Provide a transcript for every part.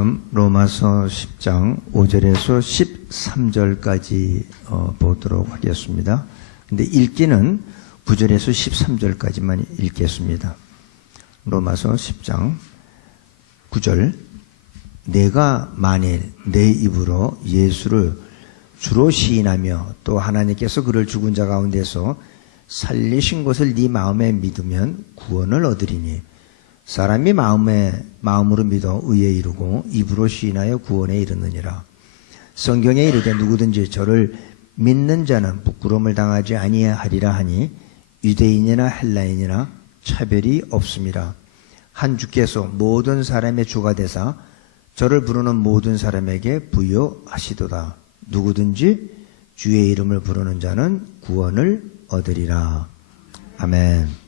말씀 로마서 10장 5절에서 13절까지 보도록 하겠습니다. 근데 읽기는 9절에서 13절까지만 읽겠습니다. 로마서 10장 9절. 내가 만일 내 입으로 예수를 주로 시인하며 또 하나님께서 그를 죽은 자 가운데서 살리신 것을 네 마음에 믿으면 구원을 얻으리니 사람이 마음으로 믿어 의에 이르고 입으로 시인하여 구원에 이르느니라. 성경에 이르되 누구든지 저를 믿는 자는 부끄러움을 당하지 아니하리라 하니 유대인이나 헬라인이나 차별이 없음이라. 한 주께서 모든 사람의 주가 되사 저를 부르는 모든 사람에게 부여하시도다. 누구든지 주의 이름을 부르는 자는 구원을 얻으리라. 아멘.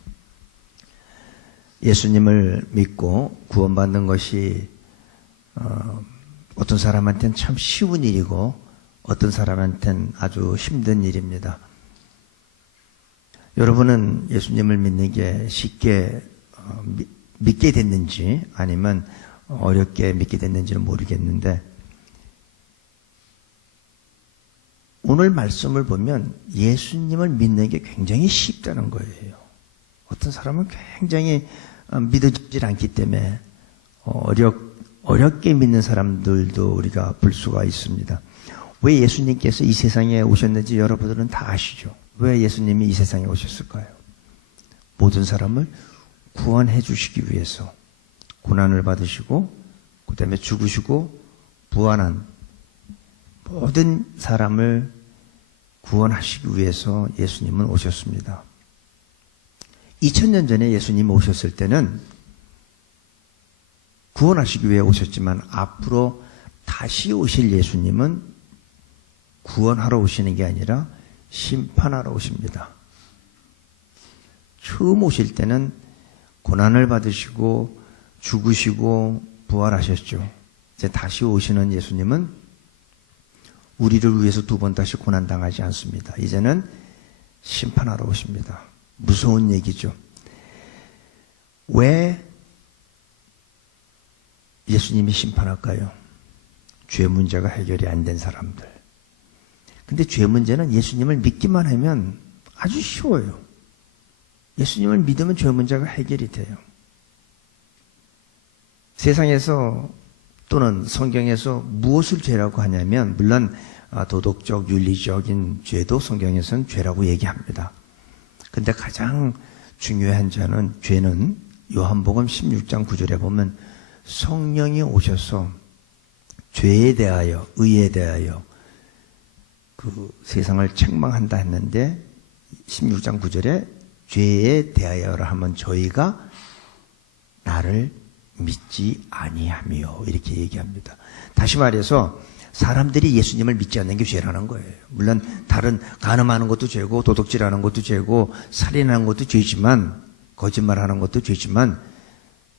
예수님을 믿고 구원받는 것이 어떤 사람한테는 참 쉬운 일이고 어떤 사람한테는 아주 힘든 일입니다. 여러분은 예수님을 믿는 게 쉽게 믿게 됐는지 아니면 어렵게 믿게 됐는지는 모르겠는데 오늘 말씀을 보면 예수님을 믿는 게 굉장히 쉽다는 거예요. 어떤 사람은 굉장히 믿어지질 않기 때문에 어렵게 믿는 사람들도 우리가 볼 수가 있습니다. 왜 예수님께서 이 세상에 오셨는지 여러분들은 다 아시죠? 왜 예수님이 이 세상에 오셨을까요? 모든 사람을 구원해 주시기 위해서 고난을 받으시고 그 다음에 죽으시고 부활한 모든 사람을 구원하시기 위해서 예수님은 오셨습니다. 2000년 전에 예수님이 오셨을 때는 구원하시기 위해 오셨지만 앞으로 다시 오실 예수님은 구원하러 오시는 게 아니라 심판하러 오십니다. 처음 오실 때는 고난을 받으시고 죽으시고 부활하셨죠. 이제 다시 오시는 예수님은 우리를 위해서 두 번 다시 고난당하지 않습니다. 이제는 심판하러 오십니다. 무서운 얘기죠. 왜 예수님이 심판할까요? 죄 문제가 해결이 안 된 사람들. 근데 죄 문제는 예수님을 믿기만 하면 아주 쉬워요. 예수님을 믿으면 죄 문제가 해결이 돼요. 세상에서 또는 성경에서 무엇을 죄라고 하냐면 물론 도덕적, 윤리적인 죄도 성경에서는 죄라고 얘기합니다. 근데 가장 중요한 죄는 요한복음 16장 9절에 보면 성령이 오셔서 죄에 대하여, 의에 대하여 그 세상을 책망한다 했는데 16장 9절에 죄에 대하여라 하면 저희가 나를 믿지 아니하며 이렇게 얘기합니다. 다시 말해서 사람들이 예수님을 믿지 않는 게 죄라는 거예요. 물론 다른 간음하는 것도 죄고 도둑질하는 것도 죄고 살인하는 것도 죄지만 거짓말하는 것도 죄지만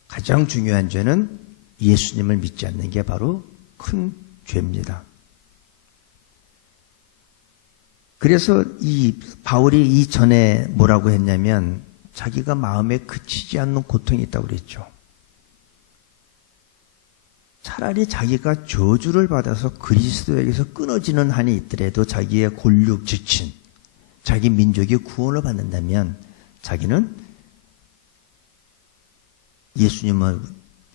가장 중요한 죄는 예수님을 믿지 않는 게 바로 큰 죄입니다. 그래서 이 바울이 이전에 뭐라고 했냐면 자기가 마음에 그치지 않는 고통이 있다고 그랬죠. 차라리 자기가 저주를 받아서 그리스도에게서 끊어지는 한이 있더라도 자기의 골육 지친 자기 민족이 구원을 받는다면 자기는 예수님을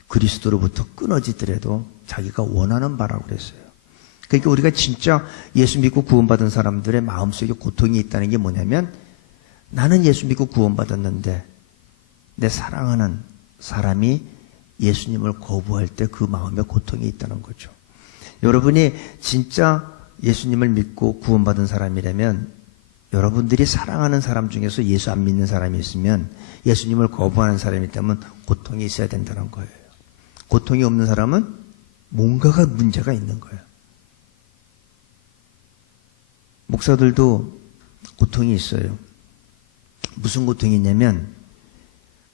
그리스도로부터 끊어지더라도 자기가 원하는 바라고 그랬어요. 그러니까 우리가 진짜 예수 믿고 구원받은 사람들의 마음속에 고통이 있다는 게 뭐냐면 나는 예수 믿고 구원받았는데 내 사랑하는 사람이 예수님을 거부할 때 그 마음에 고통이 있다는 거죠. 여러분이 진짜 예수님을 믿고 구원받은 사람이라면 여러분들이 사랑하는 사람 중에서 예수 안 믿는 사람이 있으면 예수님을 거부하는 사람이 있다면 고통이 있어야 된다는 거예요. 고통이 없는 사람은 뭔가가 문제가 있는 거예요. 목사들도 고통이 있어요. 무슨 고통이 있냐면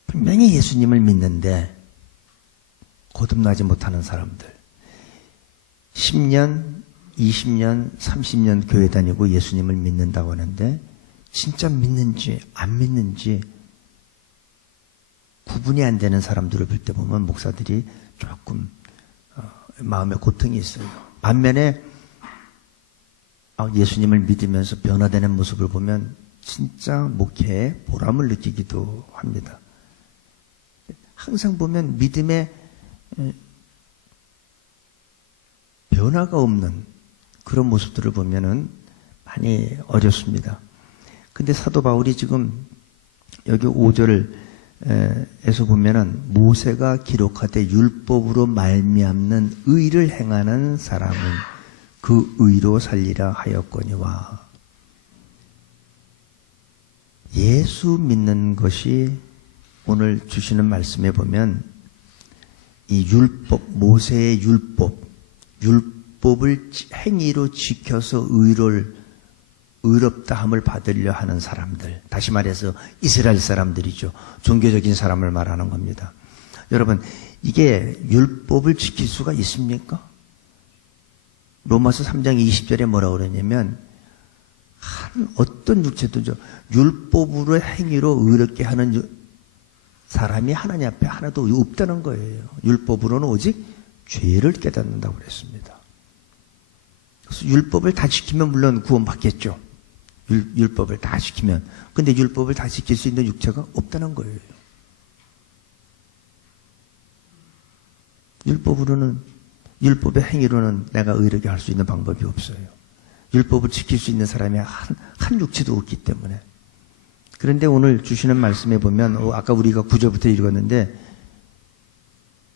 분명히 예수님을 믿는데 거듭나지 못하는 사람들. 10년, 20년, 30년 교회 다니고 예수님을 믿는다고 하는데 진짜 믿는지 안 믿는지 구분이 안 되는 사람들을 볼 때 보면 목사들이 조금 마음에 고통이 있어요. 반면에 예수님을 믿으면서 변화되는 모습을 보면 진짜 목회에 보람을 느끼기도 합니다. 항상 보면 믿음에 변화가 없는 그런 모습들을 보면은 많이 어렵습니다. 근데 사도 바울이 지금 여기 5절에서 보면은 모세가 기록하되 율법으로 말미암는 의를 행하는 사람은 그 의로 살리라 하였거니와. 예수 믿는 것이 오늘 주시는 말씀에 보면 이 율법, 모세의 율법을 행위로 지켜서 의롭다함을 받으려 하는 사람들, 다시 말해서 이스라엘 사람들이죠. 종교적인 사람을 말하는 겁니다. 여러분, 이게 율법을 지킬 수가 있습니까? 로마서 3장 20절에 뭐라고 그러냐면 어떤 육체도죠. 율법으로 행위로 의롭게 하는 사람이 하나님 앞에 하나도 없다는 거예요. 율법으로는 오직 죄를 깨닫는다고 그랬습니다. 그래서 율법을 다 지키면 물론 구원받겠죠. 율법을 다 지키면. 근데 율법을 다 지킬 수 있는 육체가 없다는 거예요. 율법의 행위로는 내가 의롭게 할 수 있는 방법이 없어요. 율법을 지킬 수 있는 사람이 한 육체도 없기 때문에. 그런데 오늘 주시는 말씀에 보면 아까 우리가 9절부터 읽었는데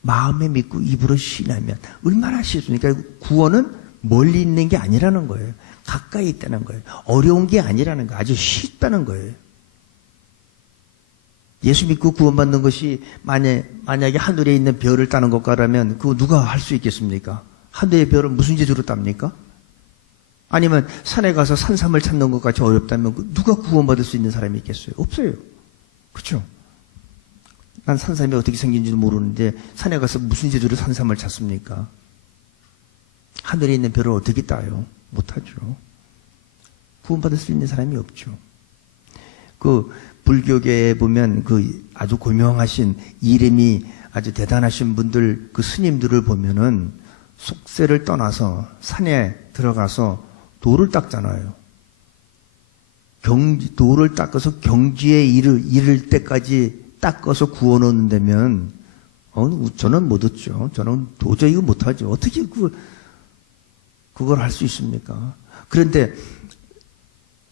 마음에 믿고 입으로 신하면 얼마나 쉽습니까? 구원은 멀리 있는 게 아니라는 거예요. 가까이 있다는 거예요. 어려운 게 아니라는 거예요. 아주 쉽다는 거예요. 예수 믿고 구원받는 것이 만약에 하늘에 있는 별을 따는 것과라면 그거 누가 할 수 있겠습니까? 하늘의 별은 무슨 재주로 땁니까? 아니면 산에 가서 산삼을 찾는 것 같이 어렵다면 누가 구원받을 수 있는 사람이 있겠어요? 없어요. 그렇죠? 난 산삼이 어떻게 생긴지도 모르는데 산에 가서 무슨 재주로 산삼을 찾습니까? 하늘에 있는 별을 어떻게 따요? 못하죠. 구원받을 수 있는 사람이 없죠. 그 불교계에 보면 그 아주 고명하신 이름이 아주 대단하신 분들, 그 스님들을 보면은 속세를 떠나서 산에 들어가서 돌을 닦잖아요. 돌을 닦아서 경지에 이를 때까지 닦아서 구워 놓는다면, 저는 못 얻죠. 저는 도저히 못하죠. 어떻게 그걸 할 수 있습니까? 그런데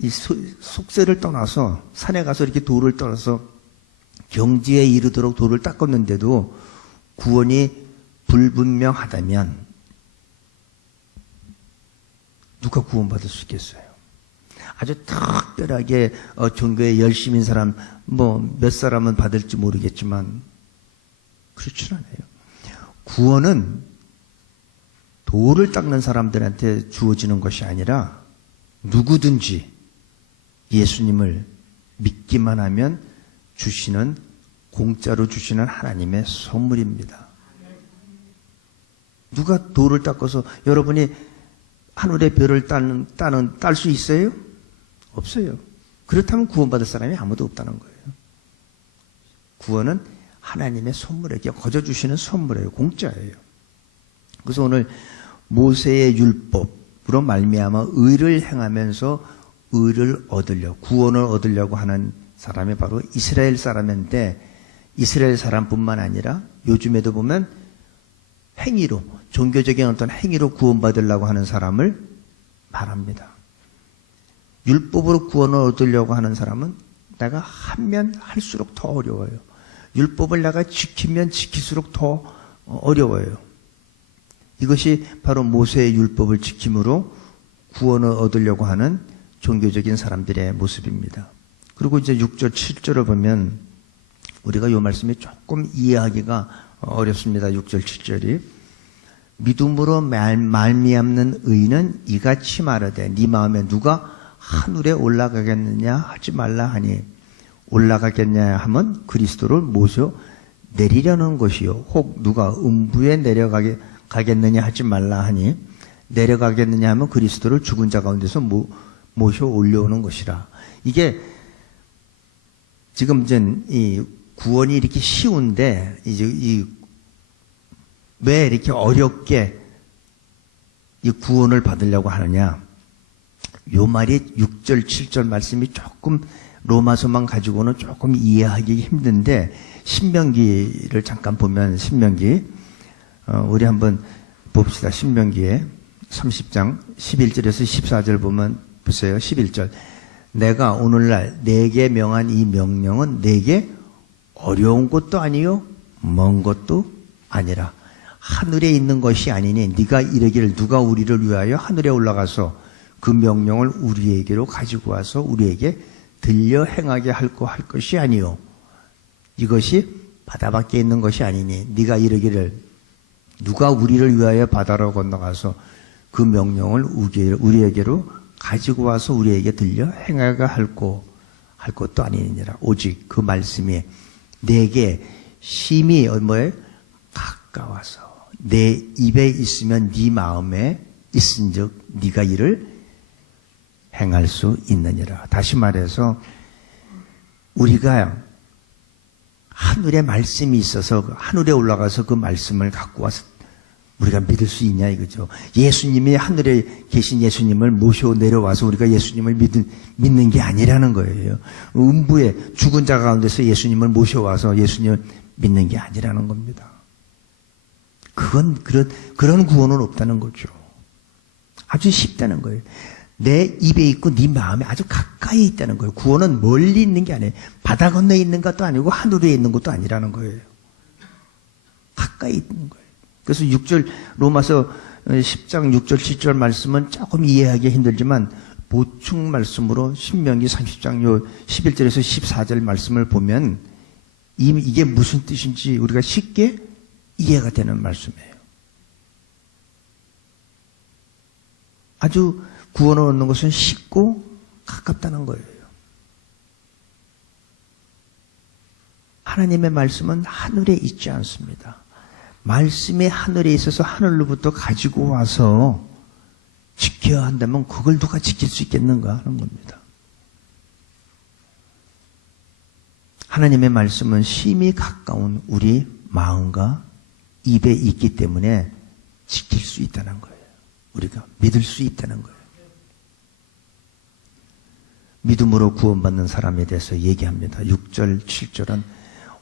이 속세를 떠나서 산에 가서 이렇게 돌을 떠나서 경지에 이르도록 돌을 닦았는데도 구원이 불분명하다면 누가 구원받을 수 있겠어요? 아주 특별하게 종교에 열심인 사람 몇 사람은 받을지 모르겠지만 그렇진 않아요. 구원은 돌을 닦는 사람들한테 주어지는 것이 아니라 누구든지 예수님을 믿기만 하면 주시는, 공짜로 주시는 하나님의 선물입니다. 누가 돌을 닦아서 여러분이 하늘의 별을 딸 수 있어요? 없어요. 그렇다면 구원받을 사람이 아무도 없다는 거예요. 구원은 하나님의 선물에게 거저 주시는 선물이에요. 공짜예요. 그래서 오늘 모세의 율법으로 말미암아 의를 행하면서 의를 얻으려고, 구원을 얻으려고 하는 사람이 바로 이스라엘 사람인데, 이스라엘 사람뿐만 아니라 요즘에도 보면 행위로, 종교적인 어떤 행위로 구원받으려고 하는 사람을 말합니다. 율법으로 구원을 얻으려고 하는 사람은 내가 하면 할수록 더 어려워요. 율법을 내가 지키면 지킬수록 더 어려워요. 이것이 바로 모세의 율법을 지킴으로 구원을 얻으려고 하는 종교적인 사람들의 모습입니다. 그리고 이제 6절, 7절을 보면 우리가 이 말씀이 조금 이해하기가 어렵습니다. 6절, 7절이. 믿음으로 말미암는 의는 이같이 말하되 네 마음에 누가 하늘에 올라가겠느냐 하지 말라 하니, 올라가겠냐 하면 그리스도를 모셔 내리려는 것이요, 혹 누가 음부에 내려가겠느냐 하지 말라 하니, 내려가겠느냐 하면 그리스도를 죽은 자 가운데서 모셔 올려오는 것이라. 이게 지금 이제 이 구원이 이렇게 쉬운데 이제 왜 이렇게 어렵게 이 구원을 받으려고 하느냐? 요 말이 6절, 7절 말씀이 조금 로마서만 가지고는 조금 이해하기 힘든데 신명기를 잠깐 보면 신명기 우리 한번 봅시다. 신명기에 30장 11절에서 14절 보면 보세요. 11절 내가 오늘날 내게 명한 이 명령은 내게 어려운 것도 아니요 먼 것도 아니라 하늘에 있는 것이 아니니 네가 이르기를 누가 우리를 위하여 하늘에 올라가서 그 명령을 우리에게로 가지고 와서 우리에게 들려 행하게 할 것이 아니요 이것이 바다 밖에 있는 것이 아니니 네가 이르기를 누가 우리를 위하여 바다로 건너가서 그 명령을 우리에게로 가지고 와서 우리에게 들려 행하게 할 것도 아니니라. 오직 그 말씀이 내게 심히 가까워서 내 입에 있으면 네 마음에 있은즉 네가 이를 행할 수 있느니라. 다시 말해서 우리가 하늘에 말씀이 있어서 하늘에 올라가서 그 말씀을 갖고 와서 우리가 믿을 수 있냐 이거죠. 예수님이 하늘에 계신 예수님을 모셔 내려와서 우리가 예수님을 믿는 게 아니라는 거예요. 음부에 죽은 자 가운데서 예수님을 모셔와서 예수님을 믿는 게 아니라는 겁니다. 그건 그런 구원은 없다는 거죠. 아주 쉽다는 거예요. 내 입에 있고 네 마음에 아주 가까이 있다는 거예요. 구원은 멀리 있는 게 아니에요. 바다 건너에 있는 것도 아니고 하늘에 있는 것도 아니라는 거예요. 가까이 있는 거예요. 그래서 6절 로마서 10장 6절 7절 말씀은 조금 이해하기 힘들지만 보충 말씀으로 신명기 30장 11절에서 14절 말씀을 보면 이게 무슨 뜻인지 우리가 쉽게 이해가 되는 말씀이에요. 아주 구원을 얻는 것은 쉽고 가깝다는 거예요. 하나님의 말씀은 하늘에 있지 않습니다. 말씀이 하늘에 있어서 하늘로부터 가지고 와서 지켜야 한다면 그걸 누가 지킬 수 있겠는가 하는 겁니다. 하나님의 말씀은 심히 가까운 우리 마음과 입에 있기 때문에 지킬 수 있다는 거예요. 우리가 믿을 수 있다는 거예요. 믿음으로 구원받는 사람에 대해서 얘기합니다. 6절, 7절은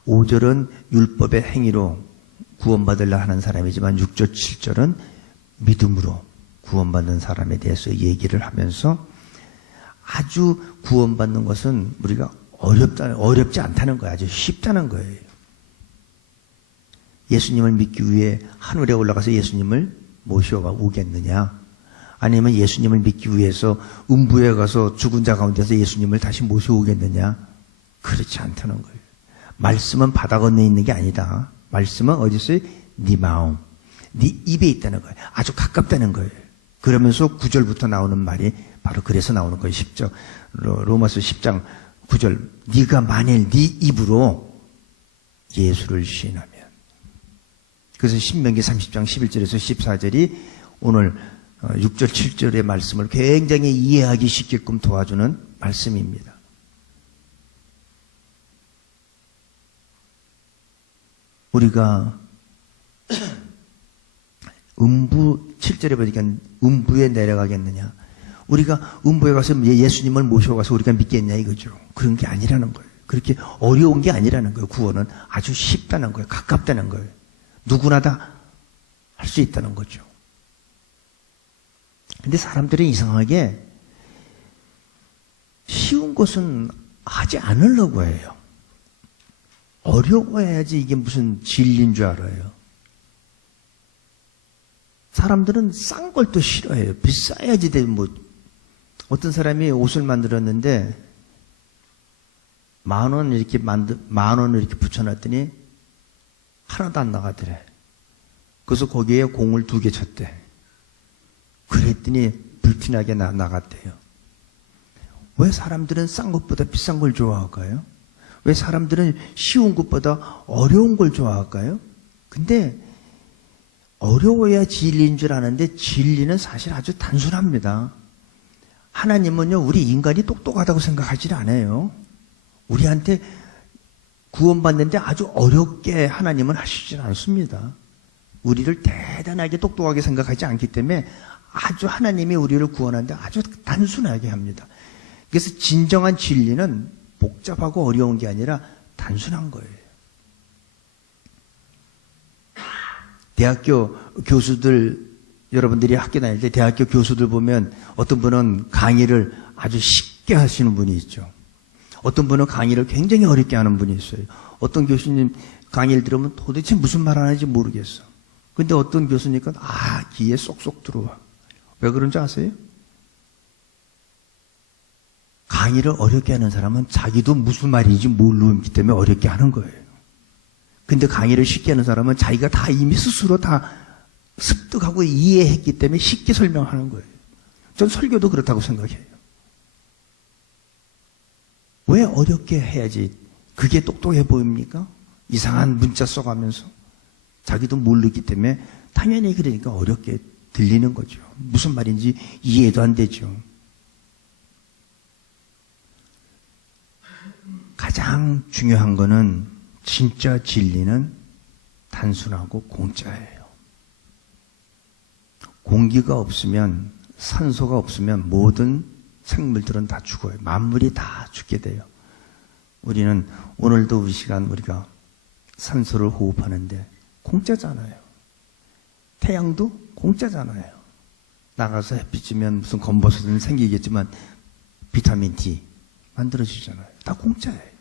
5절은 율법의 행위로 구원받으려 하는 사람이지만 6절, 7절은 믿음으로 구원받는 사람에 대해서 얘기를 하면서 아주 구원받는 것은 우리가 어렵지 않다는 거예요. 아주 쉽다는 거예요. 예수님을 믿기 위해 하늘에 올라가서 예수님을 모셔와 오겠느냐? 아니면 예수님을 믿기 위해서 음부에 가서 죽은 자 가운데서 예수님을 다시 모셔오겠느냐? 그렇지 않다는 거예요. 말씀은 바다 건너에 있는 게 아니다. 말씀은 어디 있어요? 네 마음, 네 입에 있다는 거예요. 아주 가깝다는 거예요. 그러면서 9절부터 나오는 말이 바로 그래서 나오는 거예요. 10절 로마서 10장 9절 네가 만일 네 입으로 예수를 시인하면 그래서 신명기 30장 11절에서 14절이 오늘 6절 7절의 말씀을 굉장히 이해하기 쉽게끔 도와주는 말씀입니다. 우리가 음부 7절에 보니까 음부에 내려가겠느냐? 우리가 음부에 가서 예수님을 모셔가서 우리가 믿겠냐 이거죠. 그런 게 아니라는 거예요. 그렇게 어려운 게 아니라는 거예요. 구원은 아주 쉽다는 거예요. 가깝다는 거예요. 누구나 다 할 수 있다는 거죠. 근데 사람들은 이상하게 쉬운 것은 하지 않으려고 해요. 어려워야지 이게 무슨 진리인 줄 알아요. 사람들은 싼 걸 또 싫어해요. 비싸야지 돼. 어떤 사람이 옷을 만들었는데 10,000원 이렇게 10,000원을 이렇게 붙여놨더니 하나도 안 나가더래. 그래서 거기에 공을 2개 쳤대. 그랬더니 불티나게 나갔대요. 왜 사람들은 싼 것보다 비싼 걸 좋아할까요? 왜 사람들은 쉬운 것보다 어려운 걸 좋아할까요? 근데 어려워야 진리인 줄 아는데 진리는 사실 아주 단순합니다. 하나님은요, 우리 인간이 똑똑하다고 생각하지 않아요. 우리한테 구원받는데 아주 어렵게 하나님은 하시진 않습니다. 우리를 대단하게 똑똑하게 생각하지 않기 때문에 아주 하나님이 우리를 구원하는데 아주 단순하게 합니다. 그래서 진정한 진리는 복잡하고 어려운 게 아니라 단순한 거예요. 대학교 교수들, 여러분들이 학교 다닐 때 대학교 교수들 보면 어떤 분은 강의를 아주 쉽게 하시는 분이 있죠. 어떤 분은 강의를 굉장히 어렵게 하는 분이 있어요. 어떤 교수님 강의를 들으면 도대체 무슨 말 하는지 모르겠어. 근데 어떤 교수니까 귀에 쏙쏙 들어와. 왜 그런지 아세요? 강의를 어렵게 하는 사람은 자기도 무슨 말인지 모르기 때문에 어렵게 하는 거예요. 근데 강의를 쉽게 하는 사람은 자기가 다 이미 스스로 다 습득하고 이해했기 때문에 쉽게 설명하는 거예요. 전 설교도 그렇다고 생각해요. 왜 어렵게 해야지 그게 똑똑해 보입니까? 이상한 문자 써가면서 자기도 모르기 때문에 당연히 그러니까 어렵게 들리는 거죠. 무슨 말인지 이해도 안 되죠. 가장 중요한 거는 진짜 진리는 단순하고 공짜예요. 공기가 없으면, 산소가 없으면 모든 생물들은 다 죽어요. 만물이 다 죽게 돼요. 우리는 오늘도 이 시간 우리가 산소를 호흡하는데 공짜잖아요. 태양도 공짜잖아요. 나가서 햇빛이면 무슨 검버섯은 생기겠지만 비타민 D 만들어지잖아요. 다 공짜예요.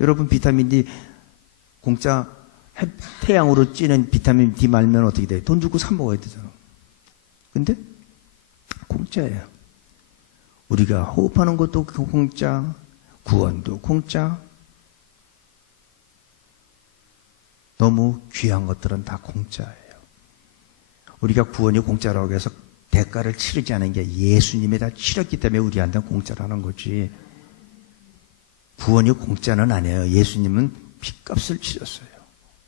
여러분 비타민 D 공짜 태양으로 찌는 비타민 D 말면 어떻게 돼요? 돈 주고 사 먹어야 되잖아. 근데 공짜예요. 우리가 호흡하는 것도 공짜, 구원도 공짜. 너무 귀한 것들은 다 공짜예요. 우리가 구원이 공짜라고 해서 대가를 치르지 않은 게 예수님이 다 치렀기 때문에 우리한테는 공짜라는 거지. 구원이 공짜는 아니에요. 예수님은 핏값을 치렀어요.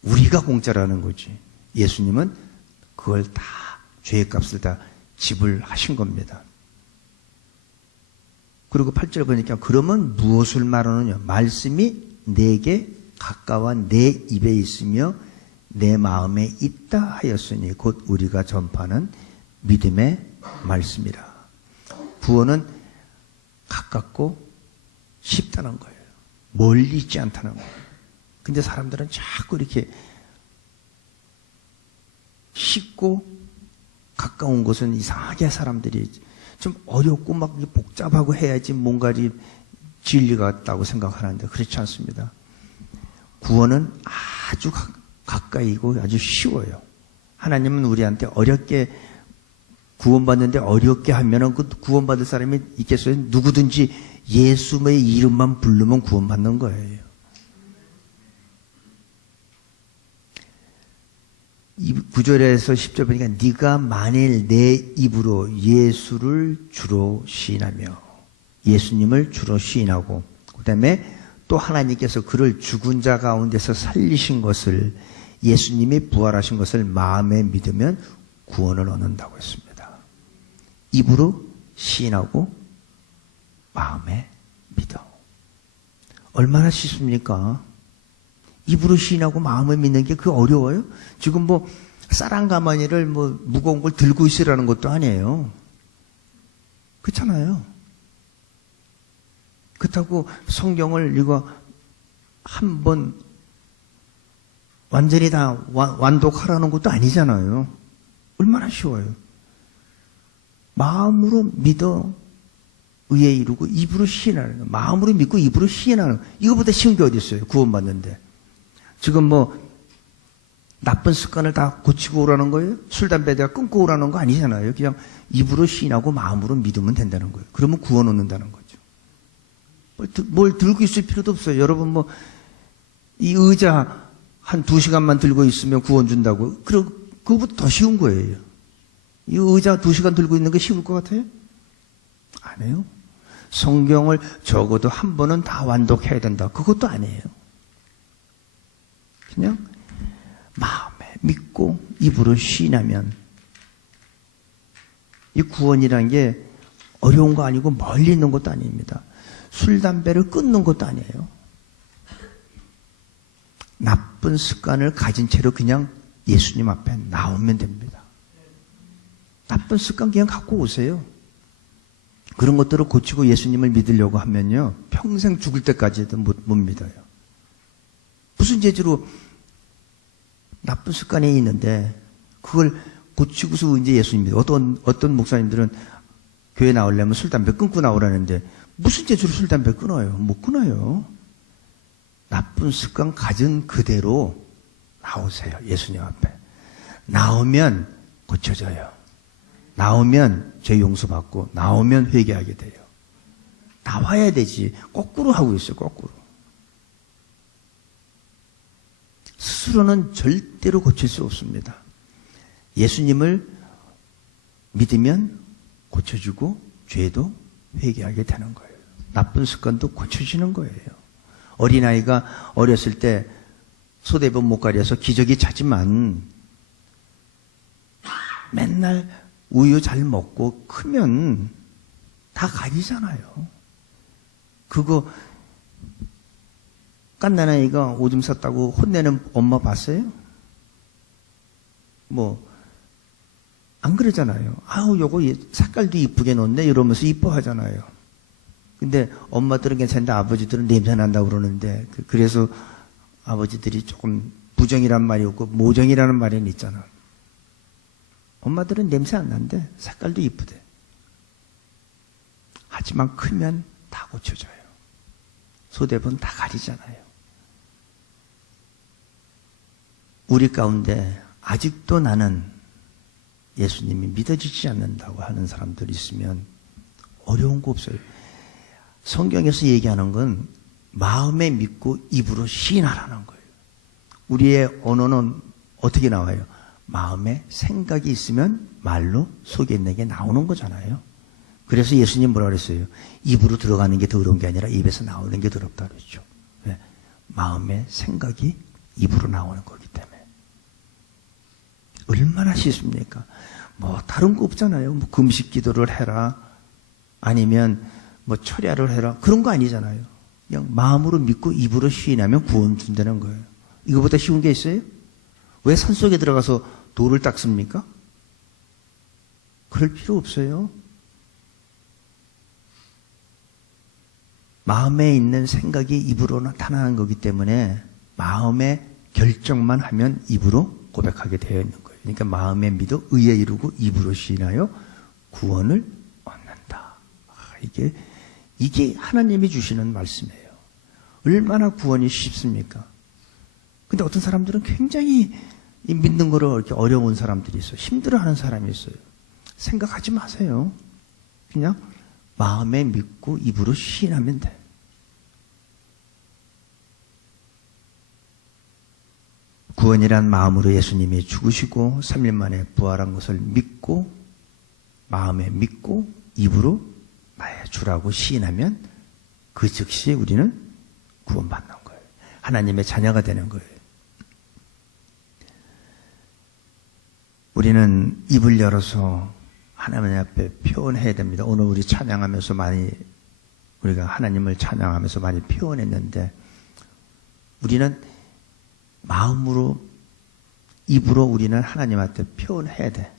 우리가 공짜라는 거지. 예수님은 그걸 다, 죄의 값을 다 지불하신 겁니다. 그리고 8절 보니까 그러면 무엇을 말하느냐? 말씀이 내게 가까워 내 입에 있으며 내 마음에 있다 하였으니 곧 우리가 전파하는 믿음의 말씀이라. 구원은 가깝고 쉽다는 거예요. 멀리 있지 않다는 거예요. 근데 사람들은 자꾸 이렇게 쉽고 가까운 것은 이상하게 사람들이 좀 어렵고 막 복잡하고 해야지 뭔가 진리가 있다고 생각하는데 그렇지 않습니다. 구원은 아주 가까이고 아주 쉬워요. 하나님은 우리한테 어렵게 구원받는데 어렵게 하면은 그 구원받을 사람이 있겠어요? 누구든지 예수의 이름만 부르면 구원받는 거예요. 9절에서 10절 보니까 네가 만일 내 입으로 예수를 주로 시인하며 예수님을 주로 시인하고 그 다음에 또 하나님께서 그를 죽은 자 가운데서 살리신 것을 예수님이 부활하신 것을 마음에 믿으면 구원을 얻는다고 했습니다. 입으로 시인하고 마음에 믿어. 얼마나 쉽습니까? 입으로 시인하고 마음을 믿는 게 그 어려워요? 지금 뭐 쌀한가마니를 뭐 무거운 걸 들고 있으라는 것도 아니에요. 그렇잖아요. 그렇다고 성경을 이거 한번 완전히 다 완독하라는 것도 아니잖아요. 얼마나 쉬워요. 마음으로 믿어 의에 이루고 입으로 시인하는 거. 마음으로 믿고 입으로 시인하는 거. 이거보다 쉬운 게 어디 있어요? 구원받는데. 지금 뭐 나쁜 습관을 다 고치고 오라는 거예요? 술, 담배 다 끊고 오라는 거 아니잖아요. 그냥 입으로 시인하고 마음으로 믿으면 된다는 거예요. 그러면 구원 얻는다는 거죠. 뭘 들고 있을 필요도 없어요. 여러분 뭐 이 의자 한 2시간만 들고 있으면 구원 준다고. 그거보다 더 쉬운 거예요. 이 의자 2시간 들고 있는 게 쉬울 것 같아요? 아니에요. 성경을 적어도 한 번은 다 완독해야 된다. 그것도 아니에요. 그냥 마음에 믿고 입으로 시인하면 이 구원이라는 게 어려운 거 아니고 멀리 있는 것도 아닙니다. 술, 담배를 끊는 것도 아니에요. 나쁜 습관을 가진 채로 그냥 예수님 앞에 나오면 됩니다. 나쁜 습관 그냥 갖고 오세요. 그런 것들을 고치고 예수님을 믿으려고 하면요, 평생 죽을 때까지도 못 믿어요. 무슨 재주로 나쁜 습관이 있는데 그걸 고치고서 이제 예수님 믿어요. 어떤 목사님들은 교회 나오려면 술, 담배 끊고 나오라는데 무슨 재주로 술, 담배 끊어요? 못 끊어요. 나쁜 습관 가진 그대로 나오세요. 예수님 앞에. 나오면 고쳐져요. 나오면 죄 용서받고 나오면 회개하게 돼요. 나와야 되지. 거꾸로 하고 있어요. 거꾸로. 스스로는 절대로 고칠 수 없습니다. 예수님을 믿으면 고쳐주고 죄도 회개하게 되는 거예요. 나쁜 습관도 고쳐지는 거예요. 어린아이가 어렸을 때 소대본 못 가려서 기저귀 차지만 맨날 우유 잘 먹고 크면 다 가리잖아요. 그거 깐난아이가 오줌 쌌다고 혼내는 엄마 봤어요? 안 그러잖아요. 아우, 요거 색깔도 이쁘게 넣었네 이러면서 이뻐하잖아요. 근데 엄마들은 괜찮은데 아버지들은 냄새 난다고 그러는데, 그래서 아버지들이 조금 부정이란 말이 없고 모정이라는 말이 있잖아. 엄마들은 냄새 안 난대. 색깔도 이쁘대. 하지만 크면 다 고쳐져요. 소대본 다 가리잖아요. 우리 가운데 아직도 나는 예수님이 믿어지지 않는다고 하는 사람들이 있으면 어려운 거 없어요. 성경에서 얘기하는 건 마음에 믿고 입으로 시인하라는 거예요. 우리의 언어는 어떻게 나와요? 마음에 생각이 있으면 말로 속에 있는 게 나오는 거잖아요. 그래서 예수님 뭐라 그랬어요? 입으로 들어가는 게 더 어려운 게 아니라 입에서 나오는 게 더 어렵다 그랬죠. 왜? 마음의 생각이 입으로 나오는 거기 때문에. 얼마나 쉽습니까? 다른 거 없잖아요. 금식 기도를 해라. 아니면 철야를 해라. 그런 거 아니잖아요. 그냥 마음으로 믿고 입으로 시인하면 구원 준다는 거예요. 이거보다 쉬운 게 있어요? 왜 산속에 들어가서 돌을 닦습니까? 그럴 필요 없어요. 마음에 있는 생각이 입으로 나타나는 거기 때문에 마음의 결정만 하면 입으로 고백하게 되어 있는 거예요. 그러니까 마음에 믿어 의에 이르고 입으로 시인하여 구원을 얻는다. 이게 하나님이 주시는 말씀이에요. 얼마나 구원이 쉽습니까? 근데 어떤 사람들은 굉장히 믿는 거를 이렇게 어려운 사람들이 있어요. 힘들어하는 사람이 있어요. 생각하지 마세요. 그냥 마음에 믿고 입으로 시인하면 돼. 구원이란 마음으로 예수님이 죽으시고 3일 만에 부활한 것을 믿고 마음에 믿고 입으로 나의 주라고 시인하면 그 즉시 우리는 구원받는 거예요. 하나님의 자녀가 되는 거예요. 우리는 입을 열어서 하나님 앞에 표현해야 됩니다. 오늘 우리 찬양하면서 우리가 하나님을 찬양하면서 많이 표현했는데, 우리는 마음으로, 입으로 우리는 하나님 앞에 표현해야 돼.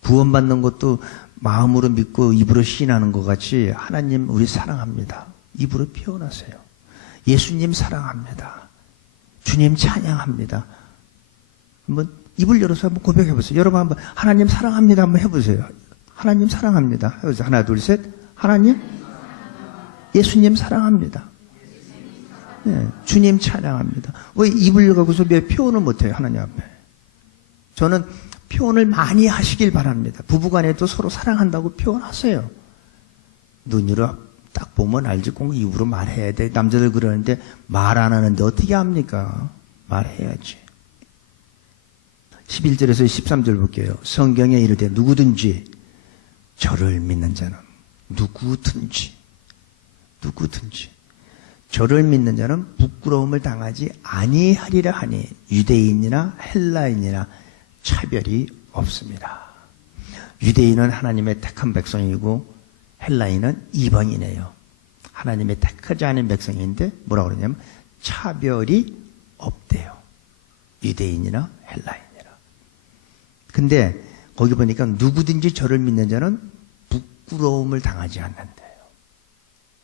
구원받는 것도 마음으로 믿고 입으로 시인하는 것 같이 하나님 우리 사랑합니다. 입으로 표현하세요. 예수님 사랑합니다. 주님 찬양합니다. 한번 입을 열어서 한번 고백해보세요. 여러분 한번 하나님 사랑합니다 한번 해보세요. 하나님 사랑합니다. 해보세요. 하나 둘 셋. 하나님 예수님 사랑합니다. 네, 주님 찬양합니다. 왜 입을 열고서 왜 표현을 못해요? 하나님 앞에. 저는 표현을 많이 하시길 바랍니다. 부부간에도 서로 사랑한다고 표현하세요. 눈으로 딱 보면 알지 꼭 입으로 말해야 돼. 남자들 그러는데 말 안 하는데 어떻게 합니까? 말해야지. 11절에서 13절 볼게요. 성경에 이르되 누구든지 저를 믿는 자는 누구든지 저를 믿는 자는 부끄러움을 당하지 아니하리라 하니 유대인이나 헬라인이나 차별이 없습니다. 유대인은 하나님의 택한 백성이고 헬라인은 이방인이에요. 하나님의 택하지 않은 백성인데 뭐라고 그러냐면 차별이 없대요. 유대인이나 헬라인이라. 근데 거기 보니까 누구든지 저를 믿는 자는 부끄러움을 당하지 않는데요.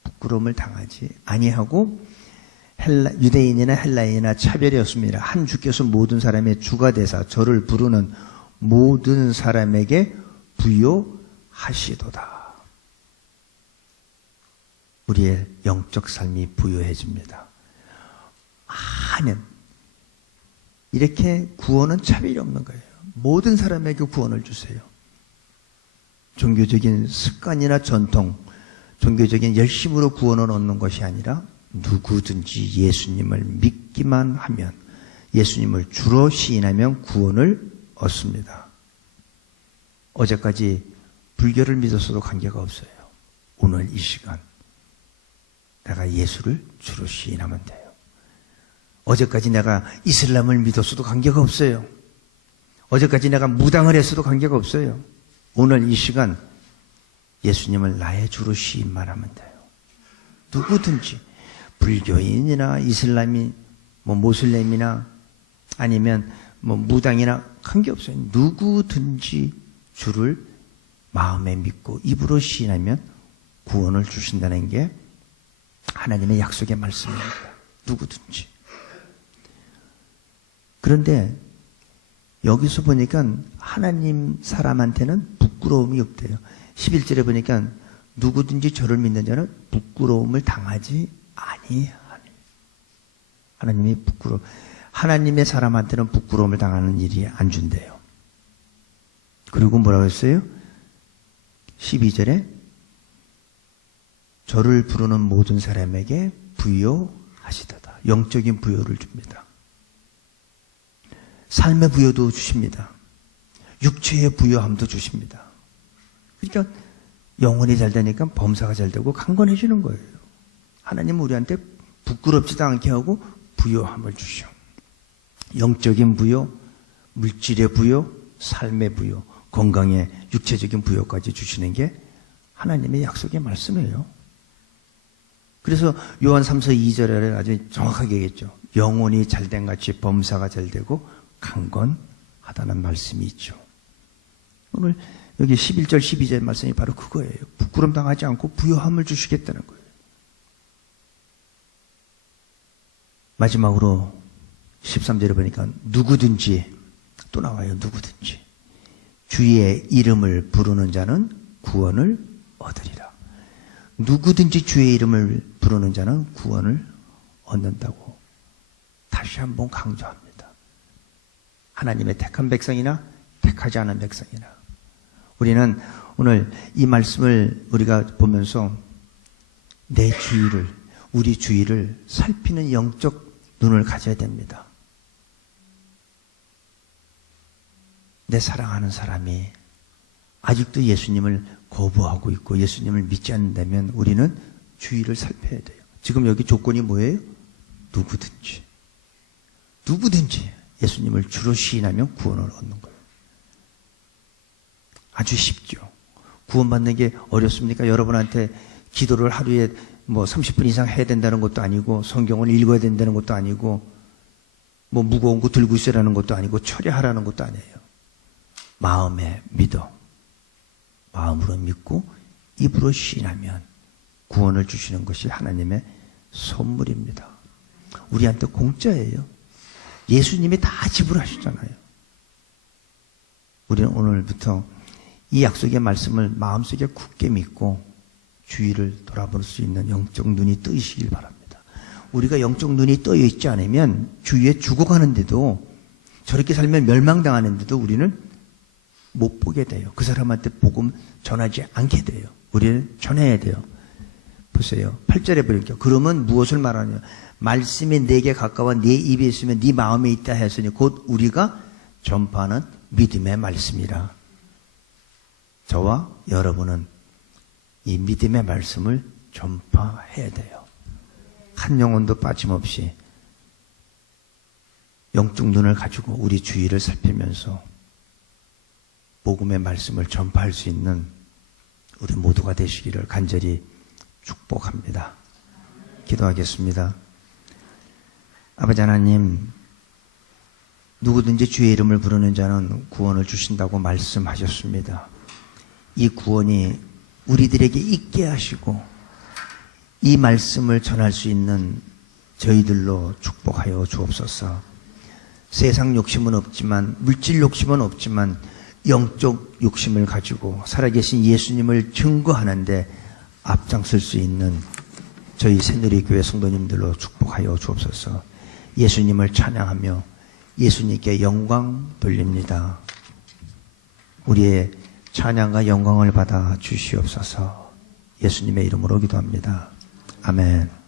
부끄러움을 당하지 아니하고 유대인이나 헬라인이나 차별이 없습니다. 한 주께서 모든 사람의 주가 되사 저를 부르는 모든 사람에게 부요하시도다. 우리의 영적 삶이 부요해집니다. 이렇게 구원은 차별이 없는 거예요. 모든 사람에게 구원을 주세요. 종교적인 습관이나 전통, 종교적인 열심으로 구원을 얻는 것이 아니라 누구든지 예수님을 믿기만 하면, 예수님을 주로 시인하면 구원을 얻습니다. 어제까지 불교를 믿었어도 관계가 없어요. 오늘 이 시간 내가 예수를 주로 시인하면 돼요. 어제까지 내가 이슬람을 믿었어도 관계가 없어요. 어제까지 내가 무당을 했어도 관계가 없어요. 오늘 이 시간 예수님을 나의 주로 시인만 하면 돼요. 누구든지 불교인이나 이슬람이 모슬렘이나 아니면 무당이나 관계없어요. 누구든지 주를 마음에 믿고 입으로 시인하면 구원을 주신다는 게 하나님의 약속의 말씀입니다. 누구든지. 그런데 여기서 보니까 하나님 사람한테는 부끄러움이 없대요. 11절에 보니까 누구든지 저를 믿는 자는 부끄러움을 당하지 아니하니. 하나님이 하나님의 사람한테는 부끄러움을 당하는 일이 안 준대요. 그리고 뭐라고 했어요? 12절에 저를 부르는 모든 사람에게 부요하시도다. 영적인 부요를 줍니다. 삶의 부요도 주십니다. 육체의 부요함도 주십니다. 그러니까 영혼이 잘 되니까 범사가 잘 되고 강건해지는 거예요. 하나님은 우리한테 부끄럽지도 않게 하고 부요함을 주셔. 영적인 부요, 물질의 부요, 삶의 부요, 건강의 육체적인 부요까지 주시는 게 하나님의 약속의 말씀이에요. 그래서 요한 3서 2절에 아주 정확하게 얘기했죠. 영혼이 잘된 같이 범사가 잘 되고 강건하다는 말씀이 있죠. 오늘 여기 11절 12절 말씀이 바로 그거예요. 부끄럼 당하지 않고 부요함을 주시겠다는 거예요. 마지막으로 13절에 보니까 누구든지 또 나와요. 누구든지 주의 이름을 부르는 자는 구원을 얻으리라. 누구든지 주의 이름을 부르는 자는 구원을 얻는다고 다시 한번 강조합니다. 하나님의 택한 백성이나 택하지 않은 백성이나. 우리는 오늘 이 말씀을 우리가 보면서 내 주위를, 우리 주위를 살피는 영적 눈을 가져야 됩니다. 내 사랑하는 사람이 아직도 예수님을 거부하고 있고 예수님을 믿지 않는다면 우리는 주위를 살펴야 돼요. 지금 여기 조건이 뭐예요? 누구든지 예수님을 주로 시인하면 구원을 얻는 거예요. 아주 쉽죠. 구원받는 게 어렵습니까? 여러분한테 기도를 하루에 30분 이상 해야 된다는 것도 아니고 성경을 읽어야 된다는 것도 아니고 무거운 거 들고 있으라는 것도 아니고 처리하라는 것도 아니에요. 마음에 믿어. 마음으로 믿고 입으로 시인하면 구원을 주시는 것이 하나님의 선물입니다. 우리한테 공짜예요. 예수님이 다 지불하셨잖아요. 우리는 오늘부터 이 약속의 말씀을 마음속에 굳게 믿고 주위를 돌아볼 수 있는 영적 눈이 뜨이시길 바랍니다. 우리가 영적 눈이 떠 있지 않으면 주위에 죽어가는데도 저렇게 살면 멸망당하는데도 우리는 못 보게 돼요. 그 사람한테 복음 전하지 않게 돼요. 우리는 전해야 돼요. 보세요. 8절에 보니까 그러면 무엇을 말하냐? 말씀이 내게 가까워 네 입에 있으면 네 마음에 있다 했으니 곧 우리가 전파하는 믿음의 말씀이라. 저와 여러분은 이 믿음의 말씀을 전파해야 돼요. 한 영혼도 빠짐없이 영적 눈을 가지고 우리 주위를 살피면서 복음의 말씀을 전파할 수 있는 우리 모두가 되시기를 간절히 축복합니다. 기도하겠습니다. 아버지 하나님, 누구든지 주의 이름을 부르는 자는 구원을 주신다고 말씀하셨습니다. 이 구원이 우리들에게 있게 하시고 이 말씀을 전할 수 있는 저희들로 축복하여 주옵소서. 세상 욕심은 없지만, 물질 욕심은 없지만 영적 욕심을 가지고 살아계신 예수님을 증거하는데 앞장설 수 있는 저희 새누리교회 성도님들로 축복하여 주옵소서. 예수님을 찬양하며 예수님께 영광 돌립니다. 우리의 찬양과 영광을 받아 주시옵소서. 예수님의 이름으로 기도합니다. 아멘.